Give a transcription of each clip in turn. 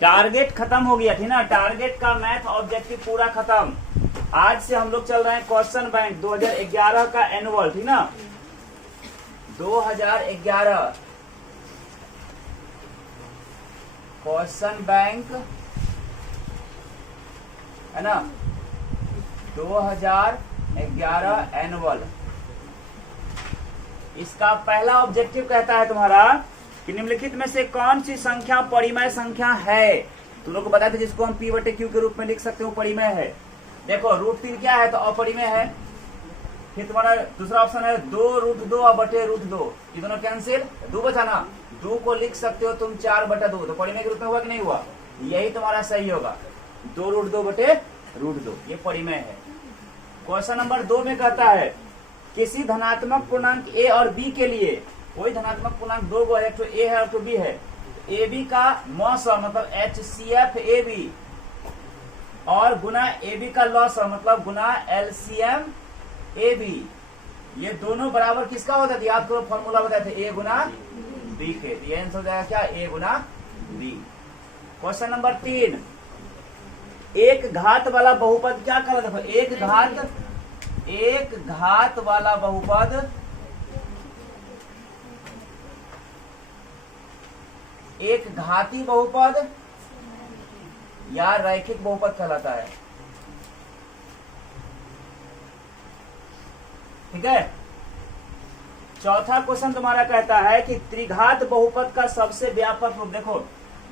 Target खत्म हो गया थी ना, टारगेट का मैथ ऑब्जेक्टिव पूरा खत्म। आज से हम लोग चल रहे हैं क्वेश्चन बैंक 2011 का एनुअल, ठीक ना, 2011 क्वेश्चन बैंक है ना, 2011 एनुअल। इसका पहला ऑब्जेक्टिव कहता है तुम्हारा कि निम्नलिखित में से कौन सी संख्या परिमेय संख्या है। तुम लोग को बताया था जिसको हम P बटे Q के रूप में लिख सकते हो परिमेय है। देखो √3 क्या है, तो अपरिमेय है। फिर तुम्हारा दूसरा ऑप्शन है 2√2 और बटे √2, ये दोनों कैंसिल, 2 बचा ना, 2 को लिख सकते हो तुम 4/2, तो परिमेय के रूप में हुआ कि नहीं हुआ, यही तुम्हारा सही होगा, 2√2 बटे √2, ये परिमेय है। क्वेश्चन नंबर 2 में कहता है किसी धनात्मक पूर्णांक a और b के लिए, कोई धनात्मक पूर्णांक दो गो है, एक तो a है और तो b है, ए बी का मौसम मतलब HCF AB और गुना ए बी का लॉसम मतलब गुना LCM AB, ये दोनों बराबर किसका होता है, याद करो फॉर्मूला बताए थे, a गुना b के, तो ये आंसर हो जाएगा क्या, a Guna b। Question number 3, एक घात वाला बहुपद क्या कहलाता है, देखो एक घात वाला बहुपद एक घाती बहुपद या रैखिक बहुपद कहलाता है, ठीक है। चौथा क्वेश्चन तुम्हारा कहता है कि त्रिघात बहुपद का सबसे व्यापक रूप, देखो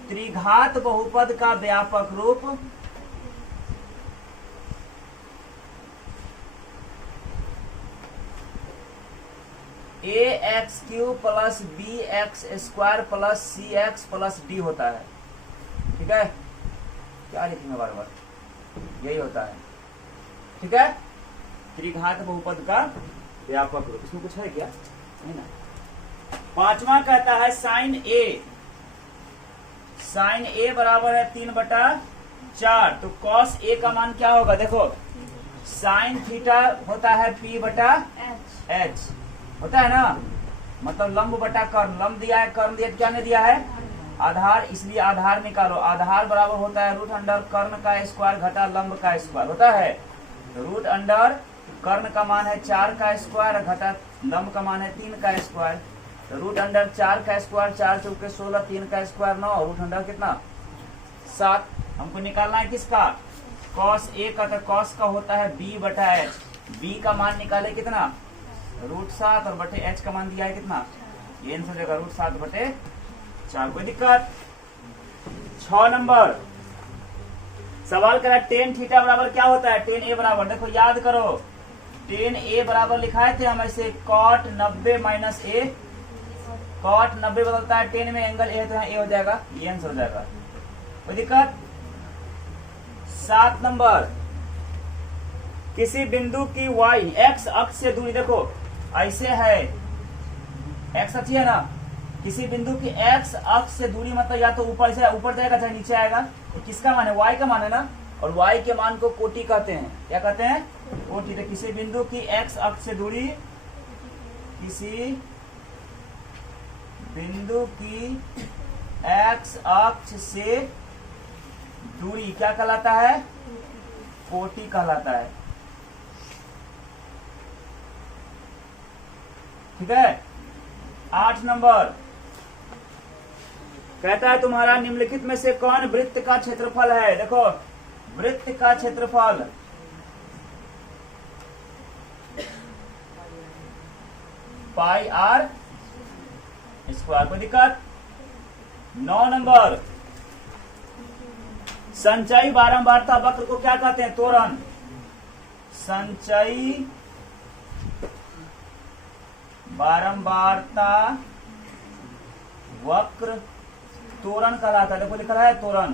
त्रिघात बहुपद का व्यापक रूप ax³ plus bx² plus cx plus d होता है, ठीक है। क्या लिखेंगे बार बार, यही होता है, ठीक है। त्रिघात बहुपद का व्यापक रूप, इसमें कुछ है क्या, नहीं ना। पांचवा कहता है साइन a बराबर है 3/4, तो कॉस a का मान क्या होगा, देखो साइन थीटा होता है p बटा h होता है ना, मतलब लंब बटा कर्ण, लंब दिया है, कर्ण दिया, क्या नहीं दिया है, आधार, इसलिए आधार निकालो, आधार बराबर होता है √अंडर कर्ण का स्क्वायर घटा लंब का स्क्वायर होता है, √अंडर कर्ण का मान है 4 का स्क्वायर घटा लंब का मान है 3 का स्क्वायर, तो √अंडर 4 का स्क्वायर, 4 चौके 16, 3 का स्क्वायर 9, √अंडर कितना 7। हमको निकालना है किसका, कॉस a का, तो कॉस का होता है b बटा h, b का मान निकाले कितना √7 और बटे h का मान दिया है कितना, ये आंसर देगा √7/4। कोई दिक्कत। 6 नंबर सवाल करा tan थीटा बराबर क्या होता है, tan a बराबर, देखो याद करो tan a बराबर लिखाए थे हम ऐसे cot 90 माइनस a, cot 90 बदलता है tan में, एंगल a है तो a हो जाएगा, ये आंसर हो जाएगा। कोई दिक्कत। 7 नंबर किसी बिंदु की y x अक्ष से दूरी, देखो ऐसे है, x अक्ष है ना, किसी बिंदु की x अक्ष से दूरी मतलब या तो ऊपर से ऊपर जाएगा चाहे नीचे आएगा, तो किसका मान है, y का मान है ना, और y के मान को कोटि कहते हैं, क्या कहते हैं, कोटि। तो किसी बिंदु की x अक्ष से दूरी, किसी बिंदु की x अक्ष से दूरी क्या कहलाता है, कोटि कहलाता है, ठीक है। 8 नंबर कहता है तुम्हारा निम्नलिखित में से कौन वृत्त का क्षेत्रफल है, देखो वृत्त का क्षेत्रफल πr²। कोई दिक्कत। 9 नंबर संचयी बारंबारता वक्र को क्या कहते हैं, त्वरण, संचयी बारंबारता वक्र त्वरण कहलाता है, देखो लिखा है त्वरण।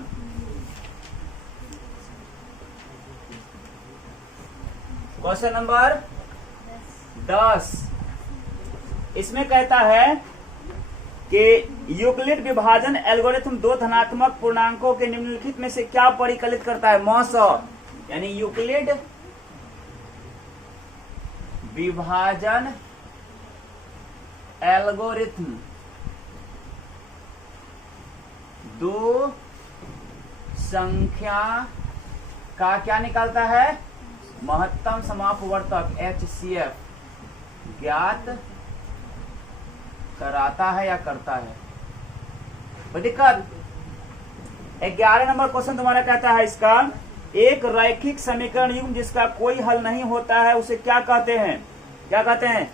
क्वेश्चन नंबर 10, इसमें कहता है कि यूक्लिड विभाजन एल्गोरिथम दो धनात्मक पूर्णांकों के निम्नलिखित में से क्या परिकलित करता है, मौसम, यानी यूक्लिड विभाजन एल्गोरिथम दो संख्या का क्या निकालता है, महत्तम समापवर्तक HCF ज्ञात कराता है या करता है। कोई दिक्कत? 11 नंबर क्वेश्चन तुम्हारा कहता है इसका, एक रैखिक समीकरण युग्म जिसका कोई हल नहीं होता है उसे क्या कहते हैं, क्या कहते हैं,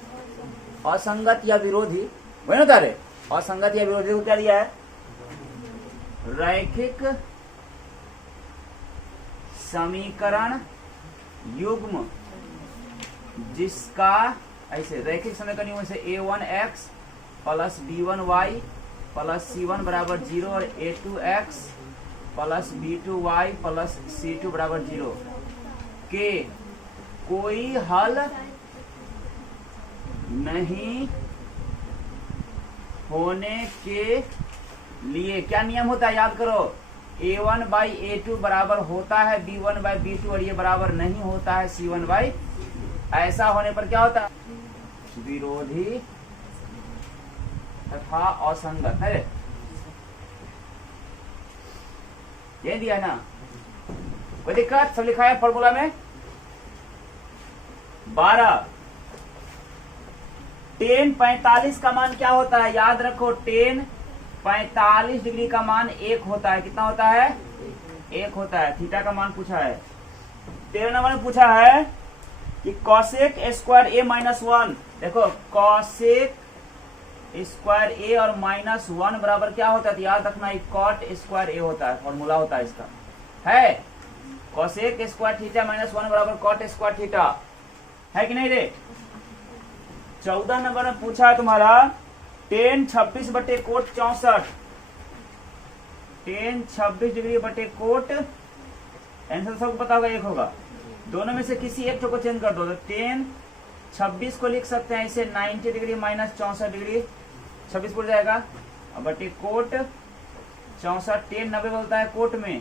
असंगत या विरोधी। वही ना तारे, असंगत या विरोधी को क्या दिया है, रैखिक समीकरण युग्म जिसका, ऐसे रैखिक समीकरण युग्म से a1x plus b1y plus c1 बराबर 0 और a2x plus b2y plus c2 बराबर 0 के कोई हल नहीं होने के लिए क्या नियम होता है, याद करो, a1 बाई a2 बराबर होता है b1 बाई b2 और ये बराबर नहीं होता है c1 बाई। ऐसा होने पर क्या होता है, विरोधी तथा असंगत है। ये दिया ना, कोई दिक्कत? सब लिखा है फॉर्मूला में। 12 tan 45 का मान क्या होता है, याद रखो, tan 45 डिग्री का मान 1 होता है। कितना होता है, 1 होता है। थीटा का मान पूछा है। 13 नंबर में पूछा है कि कॉसेक स्क्वायर a माइनस 1, देखो कॉसेक स्क्वायर a और माइनस 1 बराबर क्या होता है, तो याद रखना कॉट स्क्वायर a होता है, फॉर्मूला होता है इसका, है कॉसेक स्क्वायर थीटा माइनस 1 बराबर कॉट स्क्वायर थीटा, है कि नहीं रे। 14 नंबर में पूछा है तुम्हारा tan 26 बटे कोट 64, tan 26 डिग्री बटे कोट, आंसर सबको पता होगा, एक होगा, दोनों में से किसी एक को चेंज कर दो। तो tan 26 को लिख सकते हैं इसे 90 डिग्री माइनस 64 डिग्री, 26 पूछ जाएगा, अब बटे कोट 64, tan 90 बोलता है कोट में,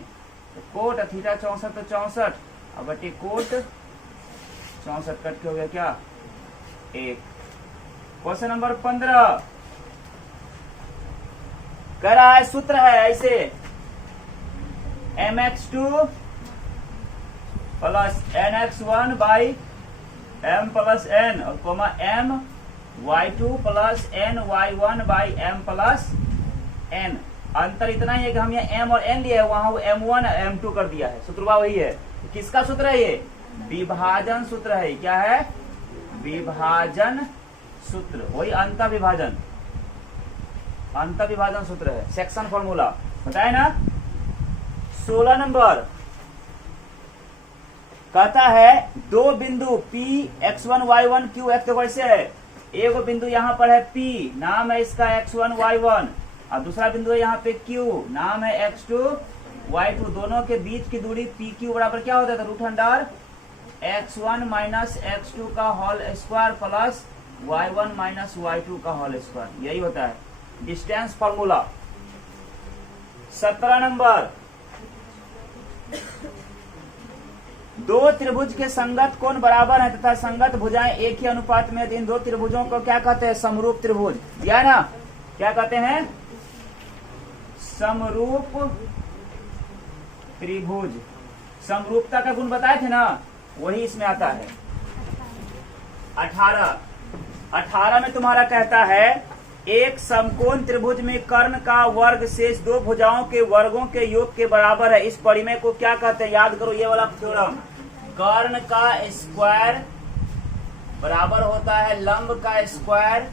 तो कोट थीटा 64 तो 64, अब बटे कोट 64 कट के हो गया क्या, 1। क्वेश्चन नंबर 15 कह रहा है, सूत्र है ऐसे, mx2 plus nx1 by m plus n और comma m y2 plus n y1 by m plus n। अंतर इतना ही है कि हम यहाँ m और n लिए है, वहां वो m1 m2 कर दिया है। सूत्र वही है। किसका सूत्र है ये, विभाजन सूत्र है। क्या है, विभाजन सूत्र, वही अंत विभाजन, अंत विभाजन सूत्र है, सेक्शन फॉर्मूला बताए ना। 16 नंबर कहता है दो बिंदु P x1 y1 q x, देखो ऐसे है, एक बिंदु यहाँ पर है P, नाम है इसका x1 y1, और दूसरा बिंदु है यहाँ पे Q, नाम है x2 y2। दोनों के बीच की दूरी PQ बराबर क्या होता है, root under x1 minus x2 का whole square plus y1 minus y2 का होल स्क्वायर, यही होता है डिस्टेंस फॉर्मूला। 17 नंबर, दो त्रिभुज के संगत कोण बराबर है तथा संगत भुजाएं एक ही अनुपात में, इन दो त्रिभुजों को क्या कहते हैं, समरूप त्रिभुज। दिया ना, क्या कहते हैं, समरूप त्रिभुज। समरूपता का गुण बताए थे ना, वही इसमें आता है। 18 में तुम्हारा कहता है, एक समकोण त्रिभुज में कर्ण का वर्ग शेष दो भुजाओं के वर्गों के योग के बराबर है। इस परिमेय को क्या कहते हैं, याद करो ये वाला थ्योरम, कर्ण का स्क्वायर बराबर होता है लंब का स्क्वायर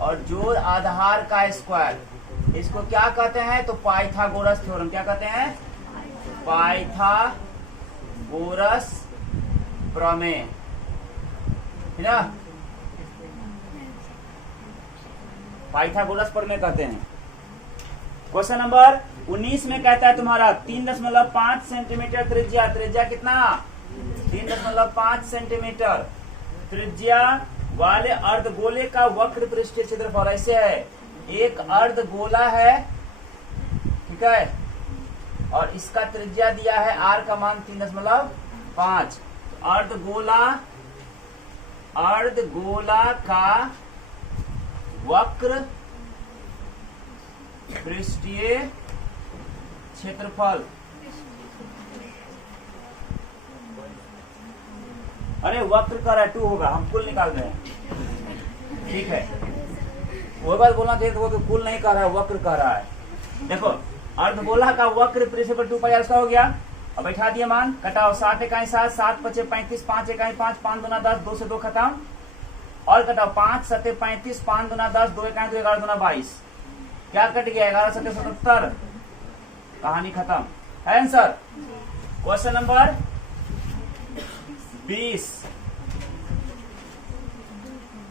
और जोड़ आधार का स्क्वायर। इसको क्या कहते हैं, तो पाइथागोरस थ्योरम। क्या कहते हैं, पाइथागोरस प्रमेय, है ना, पाइथागोरस प्रमेय कहते हैं। क्वेश्चन नंबर 19 में कहता है तुम्हारा 3.5 सेंटीमीटर त्रिज्या, त्रिज्या कितना, 3.5 सेंटीमीटर त्रिज्या वाले अर्धगोले का वक्र पृष्ठीय क्षेत्रफल ऐसे है, एक अर्धगोला है, ठीक है, और इसका त्रिज्या दिया है r का मान 3.5। अर्धगोला का वक्र पृष्ठीय क्षेत्रफल अरे वक्र कर है 2 होगा, हम कुल निकाल रहे हैं। ठीक है, वो बात बोलना चाहिए तो वो तो कुल नहीं कह रहा है, वक्र कह रहा है। देखो अर्धगोला का वक्र प्रेक्षेपण 2 पाई इसका हो गया। अब बैठा दिए मान, कटाओ 7 इकाई 7, 7 पचे 35, 5 इकाई 5, 5 दूना 10, 2 से 2 खत्म। और कटाओ 5 सते 35, 5 दूना 10, 2 इकाई 2, 11 दूना 22। क्या कट गया? 11 सते 77। कहानी खत्म है। Answer question number 20।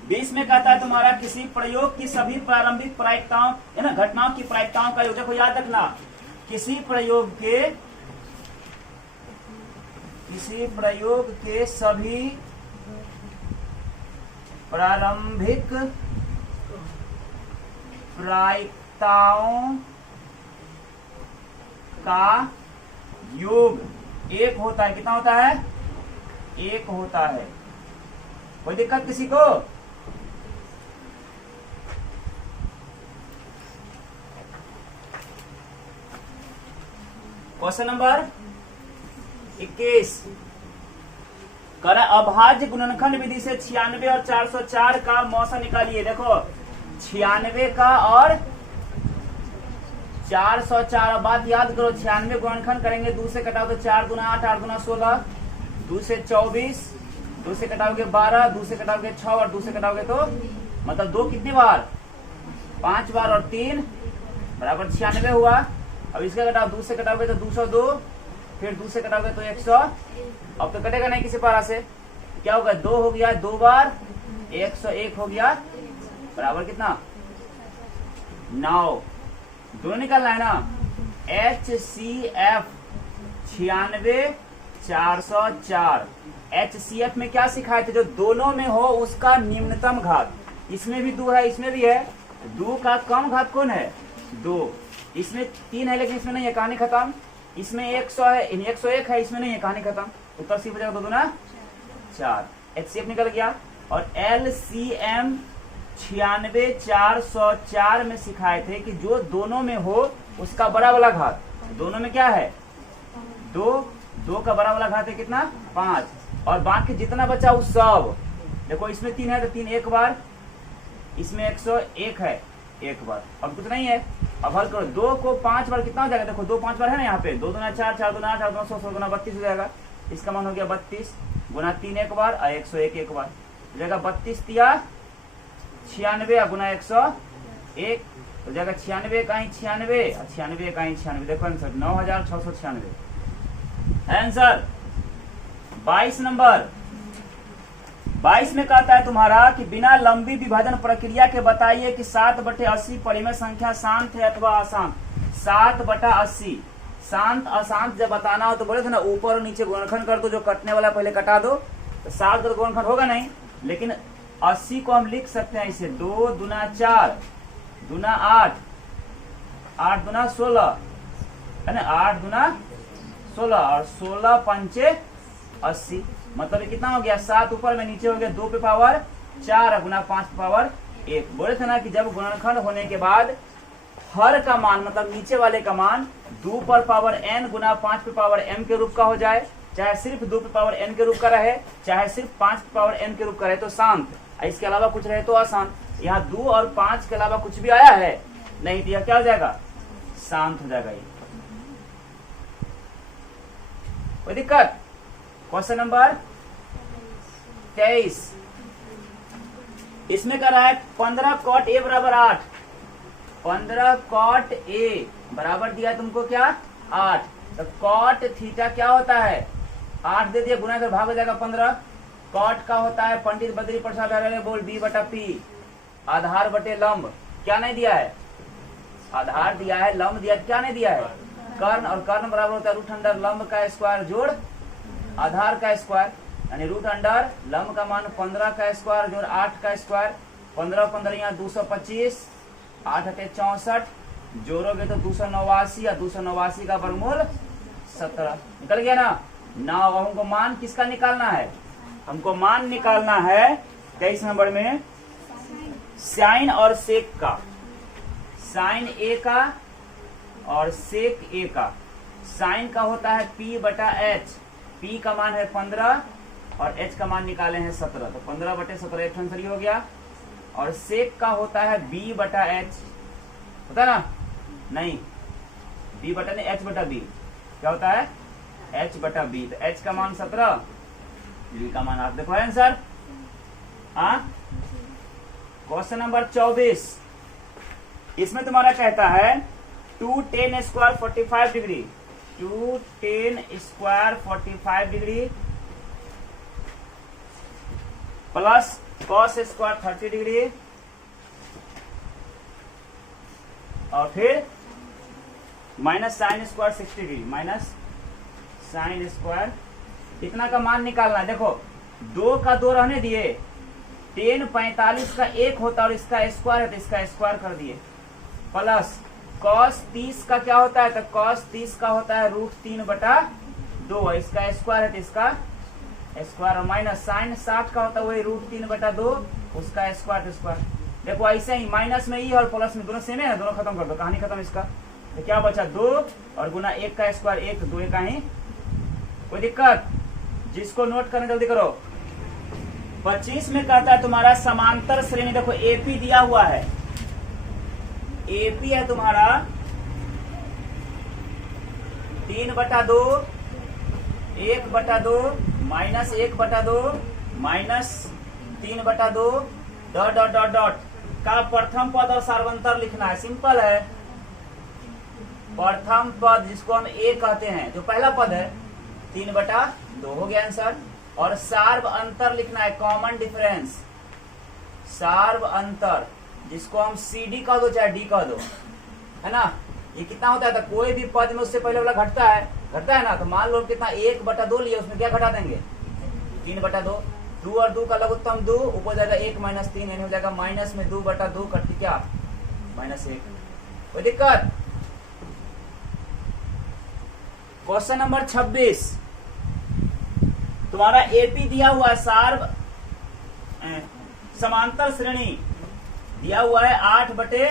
20 में कहता है तुम्हारा किसी प्रयोग की सभी प्रारंभिक प्रायिकताओं है ना, घटनाओं की प्रायिकताओं का योग। देखो याद रखना, किसी प्रयोग के सभी प्रारंभिक प्रायिकताओं का योग 1 होता है। कितना होता है? 1 होता है। कोई दिक्कत किसी को? क्वेश्चन नंबर 21 कर अभाज्य गुणनखंड विधि से 96 और 404 का मौसा निकालिए। देखो 96 का और 404, बात याद करो। 96 गुणनखंड करेंगे, 2 से कटाओ तो 4 दूना 8, 8 दूना 16, 2 से 24, 2 से कटाओगे 12, 2 से कटाओगे 6 और 2 से कटाओगे तो मतलब 2 कितनी बार? 5 बार और 3 बराबर 96 हुआ। अब इसका कटाओ 2 से कटाओगे तो 202, फिर 2 से कटाओगे तो 100। अब तो कटेगा नहीं किसी पारा से, क्या होगा? 2 हो गया, 2 बार 101 हो गया, बराबर कितना? 9। दोनों निकालना है ना। HCF 96 404। HCF में क्या सिखाए थे? जो दोनों में हो उसका निम्नतम घात। इसमें भी 2 है, इसमें भी है। 2 का कम घात कौन है? 2। इसमें 3 है लेकिन इसमें नहीं है, कहानी खत्म। इसमें 100 है, 101 है, इसमें नहीं है, कहानी खत्म। उत्तर सी बचेगा 2 दूना 4। HCF निकल गया। और LCM 96 404 में सिखाए थे कि जो दोनों में हो उसका बड़ा वाला घात। दोनों में क्या है? 2 का बड़ा वाला घात है कितना? 5। और बाकी जितना बचा उस सब, देखो इसमें 3 है तो 3 एक बार, इसमें 101 है 1 बार। अब कुछ नहीं है, अब हल करो। 2 को 5 बार कितना हो जाएगा? देखो 2 5 बार है ना यहाँ पे। 2 दूना 4, 4 दूना 8, 8 दूना 100, 100 दूना 32 हो जाएगा। इसका मान हो गया 32 गुना 3 एक बार और 101 एक बार हो जाएगा। 32 तिया 96 गुना 101 हो जाएगा। 96 इकाई 96 और 96 इकाई 96। देखो आंसर 9696 आंसर। 22 नंबर 22 में कहता है तुम्हारा कि बिना लंबी विभाजन प्रक्रिया के बताइए कि 7/80 परिमेय संख्या शांत है अथवा अशांत। 7/80 शांत अशांत जब बताना हो तो बोले थे ना, ऊपर और नीचे गुणनखंड कर दो, जो कटने वाला पहले कटा दो। तो 7 का गुणनखंड होगा नहीं, लेकिन 80 को हम लिख सकते हैं इसे 2 दूना 4 दूना 8, 8 दूना 16 है ना, 8 दूना 16 और 16 पंचे 80। मतलब ये कितना हो गया? 7 ऊपर में, नीचे हो गया 2 पे पावर 4 गुना 5 पे पावर 1। बोले थे ना कि जब गुणनखंड होने के बाद हर का मान मतलब नीचे वाले का मान 2 पर पावर n गुना 5 पे पावर m के रूप का हो जाए, चाहे सिर्फ 2 पे पावर n के रूप का रहे, चाहे सिर्फ 5 पे पावर n के रूप का रहे तो शांत, इसके अलावा कुछ रहे तो अशांत। यहाँ 2 और 5 के अलावा कुछ भी आया है नहीं दिया, क्या हो जाएगा? शांत हो जाएगा। ये कोई दिक्कत? क्वेश्चन नंबर 23 इसमें कर रहा है 15 cot a बराबर 8। 15 cot a बराबर दिया तुमको क्या? 8। तो cot थीटा क्या होता है? 8 दे दिया, गुना कर भाग हो जाएगा 15। cot का होता है पंडित बद्री प्रसाद बोल b/p आधार बटे लंब। क्या नहीं दिया है? आधार दिया है, लंब दिया, क्या नहीं दिया है? कर्ण। और कर्ण बराबर होता है रूट अंडर लंब का स्क्वायर जोड़ आधार का स्क्वायर, यानी रूट अंडर लंब का मान 15 का स्क्वायर जोड़ 8 का स्क्वायर। 15 15 यहाँ 225, 8 8 64, जोड़ोगे तो 289 और 289 का वर्गमूल 17 निकल गया ना। ना हमको मान किसका निकालना है? हमको मान निकालना है 23 नंबर में साइन और सेक का, साइन ए का और सेक ए का। साइन का होता है P बटा H। P का मान है 15 और H का मान निकाले हैं 17, तो 15 बटे 17 एक आंसर ही हो गया। और सेक का होता है B बटा H, होता है ना, नहीं B बटा नहीं H बटा B, क्या होता है H बटा B, तो H का मान 17, B का मान 8। देखो आंसर। हाँ, क्वेश्चन नंबर 24, इसमें तुम्हारा कहता है 2 tan square 45 degree, 2 tan square 45 degree plus cos square 30 degree और फिर minus sine square 60 degree, minus sine square, इतना का मान निकालना है। देखो 2 का 2 रहने दिए, tan 45 का 1 होता है और इसका स्क्वायर है तो इसका स्क्वायर कर दिए, प्लस cos 30 का क्या होता है, तो cos 30 का होता है √3 बटा 2, इसका स्क्वायर है तो इसका स्क्वायर, और माइनस साइन 60 का होता है वही √3 बटा 2, उसका स्क्वायर तो स्क्वायर। देखो ऐसे ही माइनस में ही और प्लस में दोनों सेम है ना, दोनों खत्म कर दो, कहानी खत्म इसका। तो क्या बचा 2 और गुना 1 का स्क्वायर 1, तो 2 का ही। कोई दिक्कत? जिसको नोट करना जल्दी करो। 25 में कहता है तुम्हारा समांतर श्रेणी, देखो एपी दिया हुआ है, एपी है तुम्हारा 3 बटा 2, 1 बटा 2, माइनस 1 बटा 2, माइनस 3 बटा 2, डॉट डॉट डॉट डॉट का प्रथम पद और सार्वंतर लिखना है। सिंपल है, प्रथम पद जिसको हम ए कहते हैं, जो पहला पद है 3 बटा 2 हो गया आंसर। और सार्व अंतर लिखना है, कॉमन डिफरेंस, सार्व अंतर जिसको हम CD कह दो चाहे D कह दो, है ना। ये कितना होता है, तो कोई भी पद में उससे पहले वाला घटता है ना, तो मान लो कितना 1 बटा 2 लिया, उसमें क्या घटा देंगे 3 बटा 2, 2 और 2 का लघुत्तम 2, ऊपर जाएगा 1 माइनस 3, यानी हो जाएगा माइनस में 2 बटा 2 कटती क्या -1। कोई दिक्कत? क्वेश्चन नंबर 26, तुम्हारा एपी दिया हुआ है, सार्व समांतर श्रेणी दिया हुआ है 8 बटे,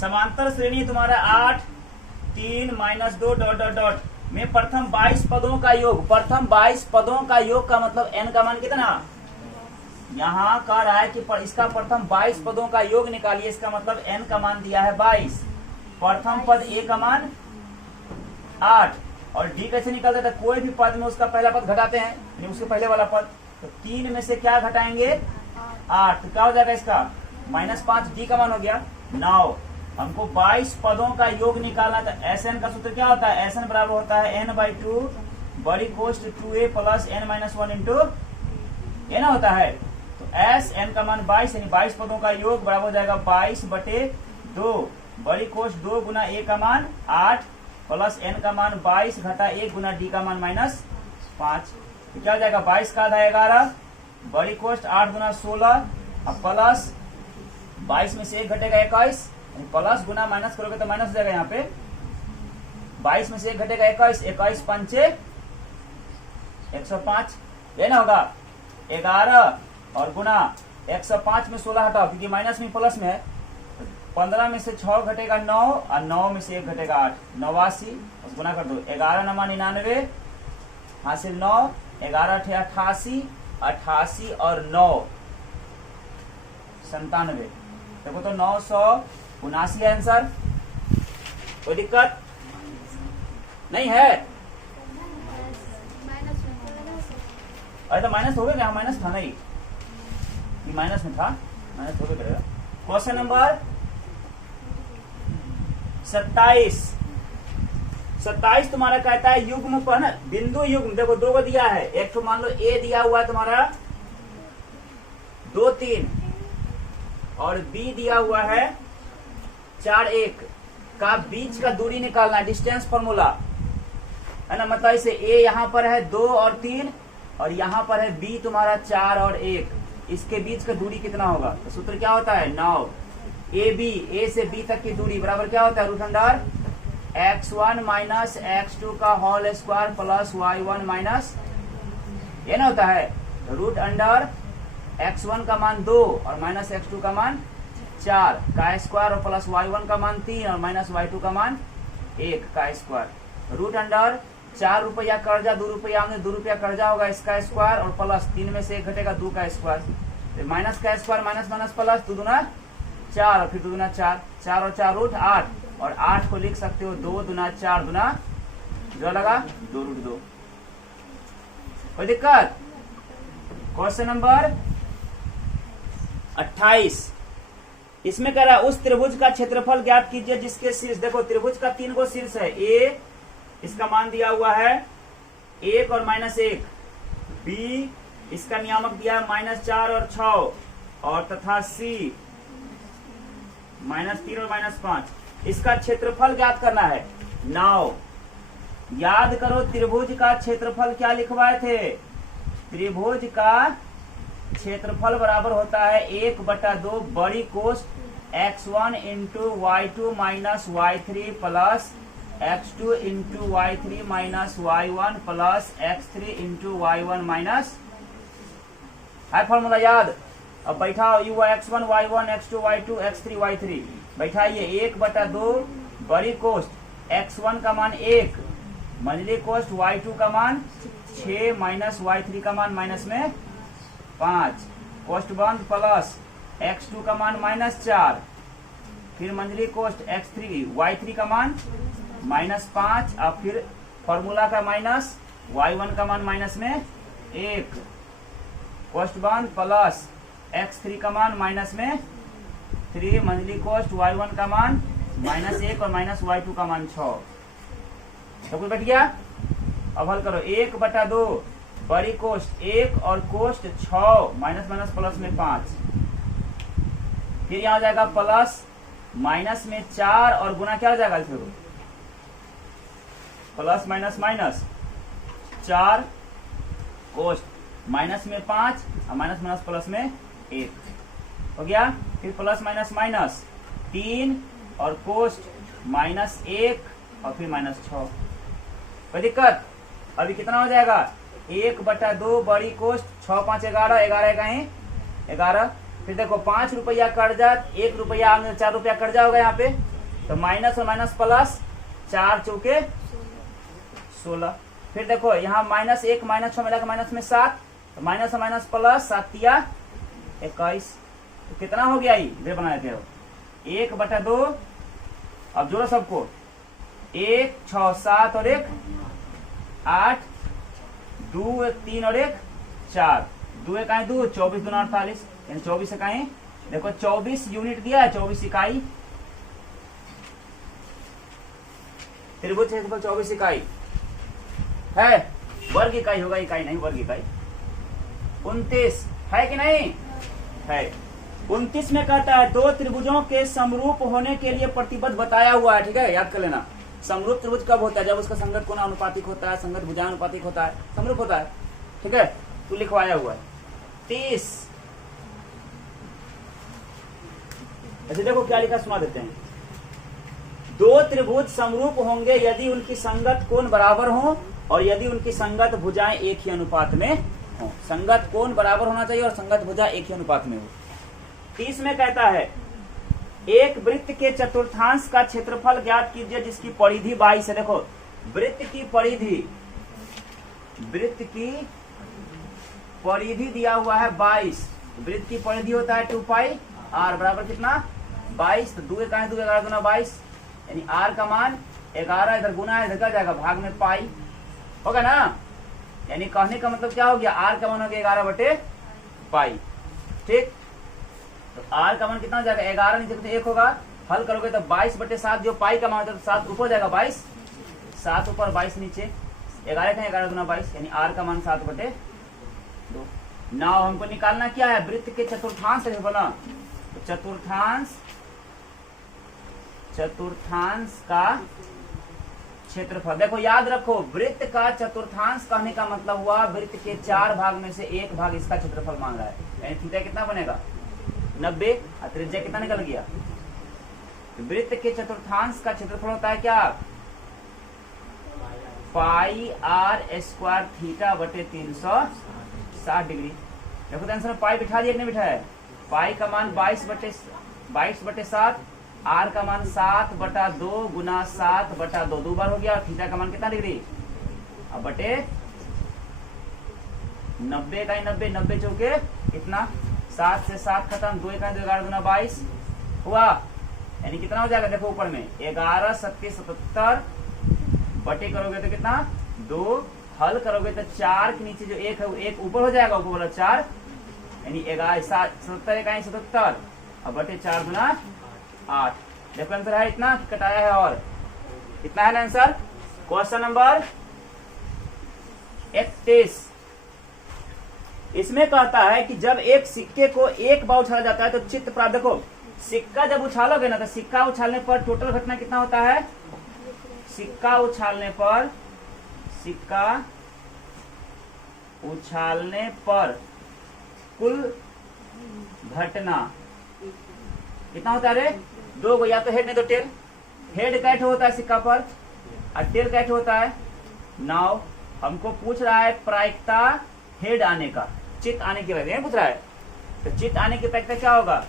समांतर श्रेणी तुम्हारा 8, 3 माइनस 2 डॉट डॉट डॉट में प्रथम 22 पदों का योग, प्रथम 22 पदों का योग का मतलब n का मान कितना, यहाँ कह रहा है कि इसका प्रथम 22 पदों का योग निकालिए, इसका मतलब n का मान दिया है 22, प्रथम पद a का मान 8 और d कैसे निकलता है, कोई भी पद में उसका पहला पद घटाते हैं, यानी उसके पहले वाला पद, तो 3 में से क्या घटाएंगे 8, तो क्या हो जाएगा इसका -5, d का मान हो गया 9। हमको 22 पदों का योग निकालना था। Sn का सूत्र क्या होता है, Sn बराबर होता है n/2 बड़ी कोष्ट 2a plus n-1 into n होता है। तो Sn का मान 22, यानी 22 पदों का योग बराबर हो जाएगा 22 बटे 2 बड़ी कोष्ट 2 गुना a का मान 8 प्लस n का मान 22 घटा 1 गुना d का मान -5, तो क्या हो जाएगा 22 का आधा 11 बड़ी कोष्ट 8 गुना 16 अब प्लस 22 में से 1 घटेगा 21, प्लस गुना माइनस करोगे तो माइनस हो जाएगा, यहाँ पे 22 में से 1 घटेगा 21, 21 पंचे 105 लेना होगा 11 और गुना 105 में 16 हटाओ क्योंकि माइनस में प्लस में है, 15 में से 6 घटेगा 9 और 9 में से 1 घटेगा 8, 89 गुना कर दो 11 नमा 99 हासिल 9, 11 अठे 88, 88 और 9 97, देखो तो 979 है आंसर। कोई दिक्कत नहीं है? अरे तो माइनस हो गया क्या, माइनस था नहीं, माइनस में था, माइनस हो गया। क्वेश्चन नंबर 27 तुम्हारा कहता है युग्म पर ना, बिंदु युग्म, देखो 2 को दिया है, एक तो मान लो ए दिया हुआ है तुम्हारा 2 3 और बी दिया हुआ है 4 1 का बीच का दूरी निकालना है, डिस्टेंस फॉर्मूला है ना। मतलब इसे ए यहाँ पर है 2 और 3 और यहाँ पर है बी तुम्हारा 4 और 1, इसके बीच का दूरी कितना होगा, तो सूत्र क्या होता है 9, ए से बी तक की दूरी बराबर क्या होता है √अंडर x1 माइनस x2 का whole square plus y1 minus, ये ना होता है √अंडर x1 का मान 2 और माइनस x2 का मान 4 का स्क्वायर और प्लस y1 का मान 3 और माइनस y2 का मान 1 का स्क्वायर रूट अंडर 4 रुपया कर्जा 2 रुपया आगे 2 रुपया कर्जा होगा इसका स्क्वायर और प्लस 3 में से 1 घटेगा 2 का स्क्वायर माइनस का स्क्वायर माइनस माइनस प्लस 2 दूना 4 और फिर 2 दूना 4 4 और 4 रूट 8 और 8 को लिख सकते हो 2 दूना 4 दूना जो लगा 2 रूट 2। कोई दिक्कत? क्वेश्चन नंबर 28 इसमें कह रहा है उस त्रिभुज का क्षेत्रफल ज्ञात कीजिए जिसके शीर्ष, देखो त्रिभुज का 3 गो शीर्ष है, ए इसका मान दिया हुआ है 1 और -1, बी इसका नियामक दिया है -4 और 6 और तथा सी -3 और -5। इसका क्षेत्रफल ज्ञात करना है। नाउ याद करो त्रिभुज का क्षेत्रफल क्या लिखवाए थे? त्रिभुज का क्षेत्रफल बराबर होता है 1/2 बड़ी कोष्ठ x1 into y2 minus y3 plus x2 into y3 minus y1 plus x3 into y1 minus, है फॉर्मूला याद? अब बैठाओ you x1 y1 x2 y2 x3 y3 बैठाइए 1/2 बड़ी कोष्ठ x1 का मान 1 मंझली कोष्ठ y2 का मान 6 माइनस y3 का मान माइनस में 5 कोष्ठ बंद प्लस x2 का मान -4 फिर मंझली कोष्ठ x3 y3 का मान -5 और फिर फॉर्मूला का माइनस y1 का मान माइनस में 1 कोष्ठ बंद प्लस x3 का मान माइनस में 3 मंझली कोष्ठ y1 का मान -1 और माइनस y2 का मान 6। सब कुछ बैठ गया? अब हल करो 1/2 बड़ी कोष्ठ 1 और कोष्ठ 6 माइनस माइनस प्लस में 5 फिर यहाँ हो जाएगा प्लस माइनस में 4 और गुना क्या हो जाएगा फिर प्लस माइनस माइनस 4 कोष्ठ माइनस में 5 और माइनस माइनस प्लस में 1 हो गया। फिर प्लस माइनस माइनस 3 और कोष्ठ -1 और फिर -6। कोई दिक्कत? अभी कितना हो जाएगा 1/2 बड़ी कोष्ठ 6 5 11 11 कहीं 11 फिर देखो 5 रुपया कर्जा 1 रुपया 4 रुपया कर्जा होगा यहाँ पे तो माइनस और माइनस प्लस 4 चौके 16 फिर देखो यहाँ -1 -6 मिला के माइनस में 7 तो माइनस और माइनस प्लस 7 या 21 तो कितना हो गया ये बनाए थे 1/2 अब जोड़ो सबको 1 6 7 और 1 8 2 1 3 और 1 4 2 1 2 24 2 48 यानी 24 इकाई। देखो 24 यूनिट दिया है 24 इकाई त्रिभुज क्षेत्रफल 24 इकाई है वर्ग इकाई होगा इकाई नहीं वर्ग इकाई। 29 है कि नहीं है? 29 में कहता है दो त्रिभुजों के समरूप होने के लिए प्रतिबद्ध बताया हुआ है। ठीक है याद कर लेना। समरूप त्रिभुज कब होता है? जब उसका संगत कोण अनुपातिक होता है संगत भुजानुपातिक होता है समरूप होता है। ठीक है तो लिखवाया हुआ है 30। ऐसे देखो क्या लिखा सुना देते हैं। दो त्रिभुज समरूप होंगे यदि उनकी संगत कोण बराबर हो और यदि उनकी संगत भुजाएं एक ही अनुपात में हो। संगत कोण बराबर होना चाहिए और संगत भुजा एक ही अनुपात में हो। 30 में कहता है एक वृत्त के चतुर्थांश का क्षेत्रफल ज्ञात कीजिए जिसकी परिधि 22 है। देखो वृत्त की परिधि दिया हुआ है 22। वृत्त की परिधि होता है 2 पाई r बराबर कितना 22 तो 2 1 2 11 गुना 22 यानी r का मान 11 इधर गुना है इधर क्या जाएगा भाग में पाई होगा ना। यानी कहने का मतलब क्या हो गया r का मान हो गया 11/पाई। ठीक तो r का मान कितना हो जाएगा 11 नीचे तो 1 होगा हल करोगे तो 22/7 जो पाई का मान होता है तो 7 ऊपर जाएगा 22 7 ऊपर 22 नीचे 11 का 11 गुना 22 यानी r का मान 7/2। नाउ हमको निकालना क्या है वृत्त के चतुर्थांश से बोला तो चतुर्थांश का क्षेत्रफल। देखो याद रखो वृत्त का चतुर्थांश कहने का मतलब हुआ वृत्त के 4 भाग में से 1 भाग इसका क्षेत्रफल मांग रहा है यानी थीटा कितना बनेगा 90 और त्रिज्या कितना निकल गया। वृत्त के चतुर्थांश का क्षेत्रफल होता है क्या पाई r स्क्वायर थीटा बटे 360 डिग्री। देखो आंसर में पाई बिठा दिया कि नहीं बिठाया? पाई का मान 22/7 आर का मान 7/2 गुना 7/2, 2 बार हो गया। थीटा का मान कितना डिग्री, अब बटे 90 का 90, 90 चौके कितना, 7 से 7 खत्म, 2 का 2, 11 दूना 22 हुआ, यानी कितना हो जाएगा देखो ऊपर में 11 7 77 बटे करोगे तो कितना 2, हल करोगे तो 4 के नीचे जो 1 है वो 1 ऊपर हो जाएगा, ऊपर वाला 4, यानी 11 77 इकाई 77 और बटे 4 गुना 8। देखो आंसर है इतना, कटाया है और इतना है ना आंसर। क्वेश्चन नंबर 31, इसमें कहता है कि जब एक सिक्के को एक बार उछाला जाता है तो चित्त प्राप्त, देखो सिक्का जब उछालोगे ना तो सिक्का उछालने पर टोटल घटना कितना होता है, सिक्का उछालने पर कुल घटना कितना होता है रे, 2 गो, या तो हेड नहीं तो टेल। हेड कैट होता है सिक्का पर और टेल कैट होता है। नाउ हमको पूछ रहा है प्रायिकता हेड आने का, चित्त आने की वजह पूछ रहा है, तो चित्त आने की प्रायिकता क्या होगा,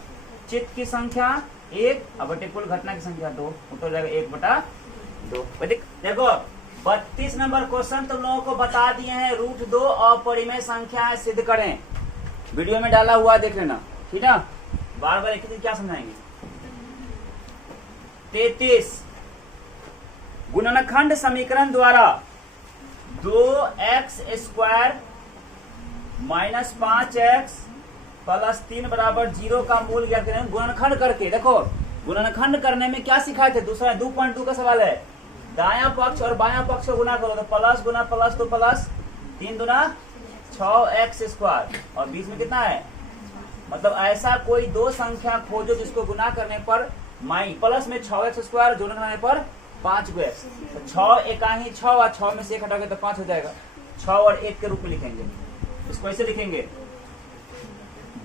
चित्त की संख्या 1 और बटे कुल घटना की संख्या 2, उत्तर जाएगा 1/2। देखो 32 नंबर क्वेश्चन तुम लोगों को बता दिए हैं, √2 अपरिमेय संख्याएं सिद्ध करें, वीडियो में डाला हुआ देख लेना, ठीक है। बार बार एक ही क्या समझाएंगे। 33 गुणनखंड समीकरण द्वारा 2x² माइनस 5x प्लस 3 बराबर 0 का मूल ज्ञात करें। गुणनखंड करके देखो, गुणनखंड करने में क्या सिखाए थे, दूसरा 2.2 का सवाल है, दायां पक्ष और बायां पक्ष को गुना करो तो प्लस गुना प्लस तो प्लस 3 दूना 6x² और बीच में कितना है, मतलब ऐसा कोई दो संख्या खोजो जिसको गुना करने पर प्लस में 6x² जोड़ने करने पर 5x, तो 6 एका ही 6 और 6 में से 1 हटाओगे तो 5 हो जाएगा। 6 और 1 के रूप में लिखेंगे, इसको ऐसे लिखेंगे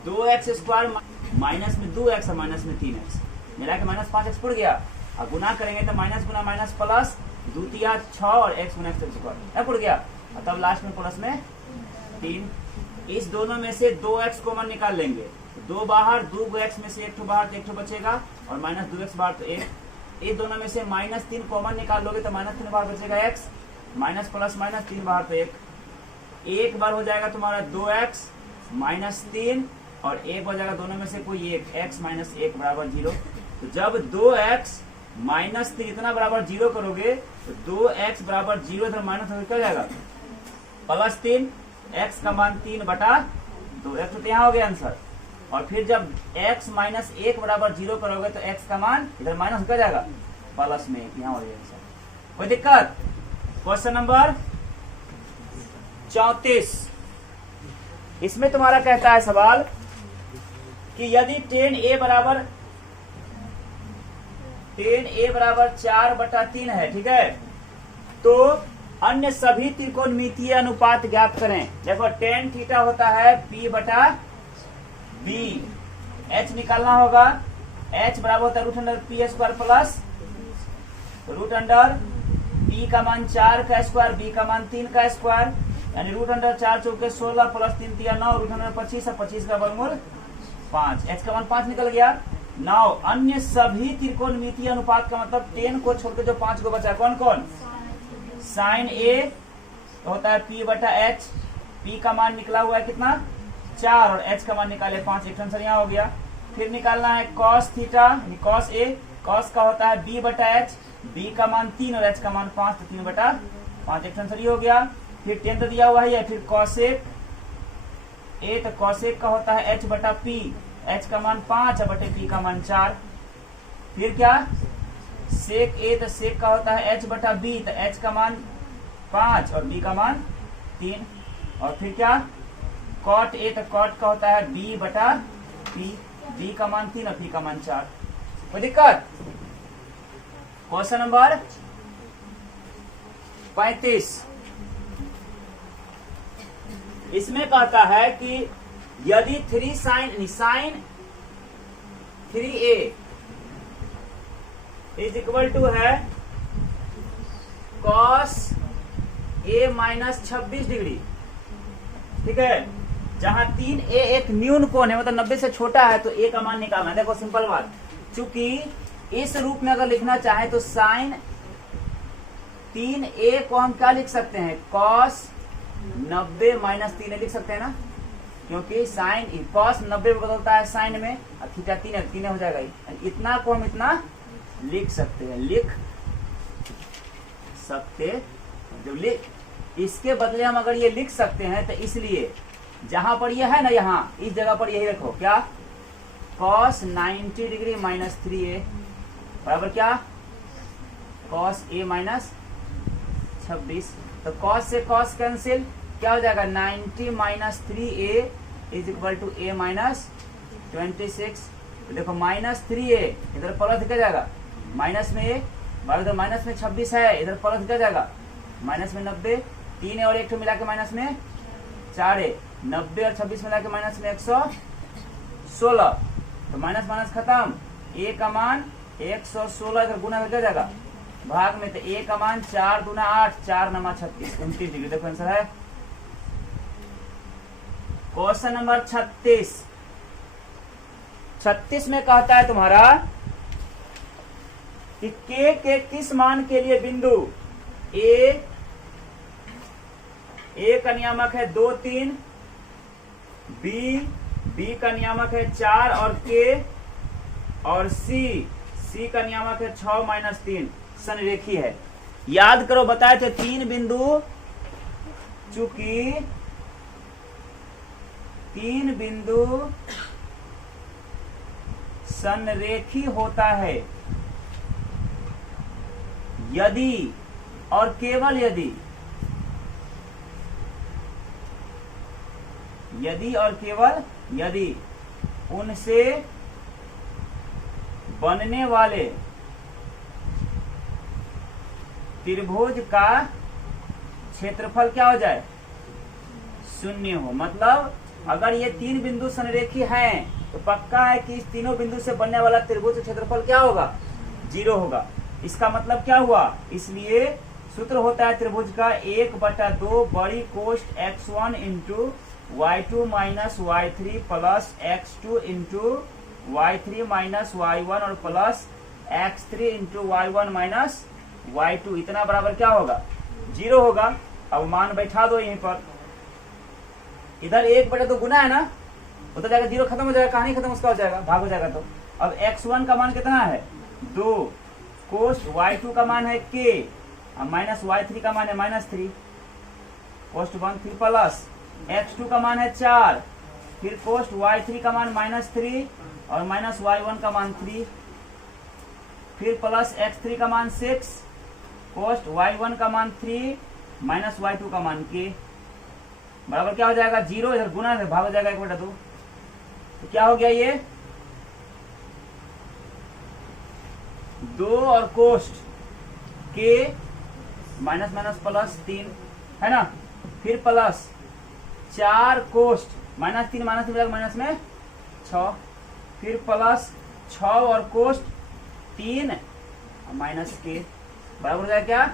2x² माइनस में 2x और माइनस में 3x मिला के माइनस 5x पड़ गया। अब गुना करेंगे तो माइनस गुना माइनस प्लस 2 तिया 6 और x गुना x² पड़ गया, और तब लास्ट में प्लस में 3। इस दोनों में से 2x कॉमन निकाल लेंगे, 2 बाहर, 2x में से 1 ठो बाहर तो 1 ठो बचेगा और माइनस 2x बाहर तो 1। इस दोनों में से माइनस 3 कॉमन निकाल लोगे तो माइनस 3 बाहर बचेगा x, माइनस प्लस माइनस 3 बाहर तो 1 बार हो जाएगा तुम्हारा 2x माइनस 3 और 1 हो जाएगा दोनों में से कोई 1, x माइनस 1 बराबर 0। तो जब 2x माइनस 3 इतना बराबर 0 करोगे तो 2x बराबर 0 इधर माइनस होकर क्या हो जाएगा प्लस 3, x का मान 3/2, x तो यहाँ हो गया आंसर। और फिर जब x माइनस 1 बराबर 0 करोगे तो x का मान इधर माइनस होकर जाएगा प्लस में 1, यहाँ हो जाएगा आंसर। कोई दिक्कत। क्वेश्चन नंबर 34, इसमें तुम्हारा कहता है सवाल कि यदि 10a बराबर 4/3 है, ठीक है, तो अन्य सभी त्रिकोणमितीय अनुपात ज्ञात करें। देखो tan थीटा होता है P/B, h निकालना होगा, h बराबर होता है √p² प्लस √p का मान 4 का स्क्वायर, b का मान 3 का स्क्वायर, यानी √4 चौके 16 प्लस 3 तिया 9, √25 और 25 का वर्गमूल 5, h का मान 5 निकल गया। नाउ अन्य सभी त्रिकोणमितीय अनुपात का मतलब 10 को छोड़कर जो 5 को बचा, कौन कौन, साइन a तो होता है P/H, P का मान निकला हुआ है कितना 4 और H का मान निकाले 5, एक आंसर यहाँ हो गया। फिर निकालना है cos theta, cos a, cos का होता है B/H, B का मान 3 और H का मान 5 तो 3/5, एक आंसर ये हो गया। फिर 10 तो दिया हुआ है, फिर cosec a तो cosec का होता है H/P, H का मान 5 और बटे P का मान 4। फिर क्या sec a तो sec का होता है H/B, तो H का मान 5 और B का मान 3। और फिर क्या cot a तो cot का होता है B/P, B का मान 3 और P का मान 4। कोई दिक्कत। क्वेश्चन नंबर 35, इसमें कहता है कि यदि 3 sin 3a is equal to है cos a माइनस 26 डिग्री, ठीक है, जहां 3a एक न्यून कोण है, मतलब 90 से छोटा है, तो a का मान निकालना है। देखो सिंपल बात, चूंकि इस रूप में अगर लिखना चाहे तो साइन 3a को हम क्या लिख सकते हैं, कॉस 90 माइनस 3a लिख सकते हैं ना, क्योंकि साइन कॉस 90 बदलता है साइन में, और थीटा 3 है, 3 हो जाएगा। इतना को हम इतना लिख सकते हैं, लिख सकते। जब लिख इसके बदले हम अगर ये लिख सकते हैं तो इसलिए जहां पर ये है ना, यहाँ इस जगह पर यही रखो, क्या, कॉस 90 डिग्री माइनस 3a बराबर क्या, कॉस a माइनस 26। तो कॉस से कॉस कैंसिल, क्या हो जाएगा, 90 minus 3a is equal to a minus 26। तो देखो माइनस 3a इधर प्लस क्या जाएगा, माइनस में a, इधर माइनस में 26 है, इधर प्लस क्या जाएगा, माइनस में 90, 3 है और 1 मिला के माइनस में 4 है, 90 और 26 मिला के माइनस में 116। तो माइनस माइनस खत्म, a का मान 116 इधर गुना क्या जाएगा भाग में, तो a का मान 4 दूना 8, 4 नमा 36, 29 डिग्री। देखो आंसर है क्वेश्चन नंबर 36 में कहता है तुम्हारा कि के किस मान के लिए बिंदु ए का नियामक है 2 3, बी का नियामक है 4 और के, और सी का नियामक है 6 माइनस 3, संरेखी है। याद करो बताए थे 3 बिंदु, चूंकि 3 बिंदु संरेखी होता है यदि और केवल यदि उनसे बनने वाले त्रिभुज का क्षेत्रफल क्या हो जाए, 0 हो। मतलब अगर ये 3 बिंदु संरेखी हैं तो पक्का है कि इस तीनों बिंदु से बनने वाला त्रिभुज का क्षेत्रफल क्या होगा, 0 होगा। इसका मतलब क्या हुआ, इसलिए सूत्र होता है त्रिभुज का 1/2 बड़ी कोष्ठ x1 into y2 minus y3 plus x2 into y3 minus y1 और plus x3 into y1 minus y2, इतना बराबर क्या होगा, 0 होगा। अब मान बैठा दो यहीं पर, इधर 1/2 गुना है ना, उधर जाएगा 0 खत्म हो जाएगा, कहानी खत्म, उसका हो जाएगा, भाग हो जाएगा। तो अब x1 का मान कितना है 2, कोष्ठ y2 का मान है k, माइनस y3 का मान है माइनस 3, कोष्ठ 1 3 प्लस x2 का मान है 4, फिर कोष्ठ y3 का मान माइनस 3 और माइनस y1 का मान 3, फिर प्लस x3 का मान 6, कोष्ठ y1 का मान 3 माइनस y2 का मान k, बराबर क्या हो जाएगा 0, इधर गुना से भाग हो जाएगा 1/2। तो क्या हो गया, ये 2 और कोष्ठ के माइनस माइनस प्लस 3 है ना, फिर प्लस 4 कोष्ठ माइनस 3 माइनस में 6, फिर प्लस 6 और कोष्ठ 3 माइनस के, बराबर हो जाएगा क्या,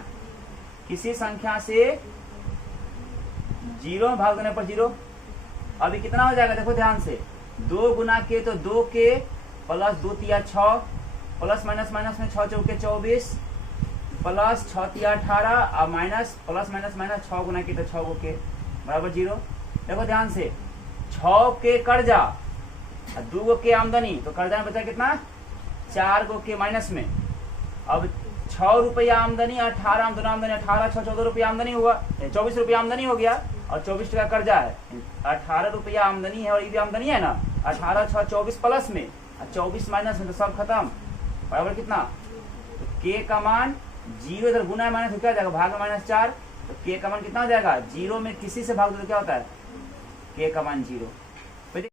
किसी संख्या से 0 भाग देने पर 0। अभी कितना हो जाएगा देखो ध्यान से, 2 गुना के तो 2 के प्लस 2 तिया 6 प्लस माइनस माइनस में 6 चौके 24 प्लस 6 तिया 18 और माइनस प्लस माइनस माइनस 6 गुना के तो 6 के बराबर 0। देखो ध्यान से, 6 के कर्जा 2 के आमदनी, तो कर्जा में बचा कितना 4 के माइनस में। अब 6 रुपया आमदनी, 18 आमदनी, 18 6 14 रुपया आमदनी हुआ, 24 रुपया आमदनी हो गया और 24 टका कर्जा है। 18 रुपया आमदनी है और ये भी आमदनी है ना, 18 6 24 प्लस में 24 माइनस में, तो सब खत्म, बराबर कितना, तो के का मान 0, इधर गुना माइनस तो क्या जाएगा भाग में -4, तो के का मान कितना हो जाएगा 0 में किसी से भाग दो तो क्या होता है, के का मान 0।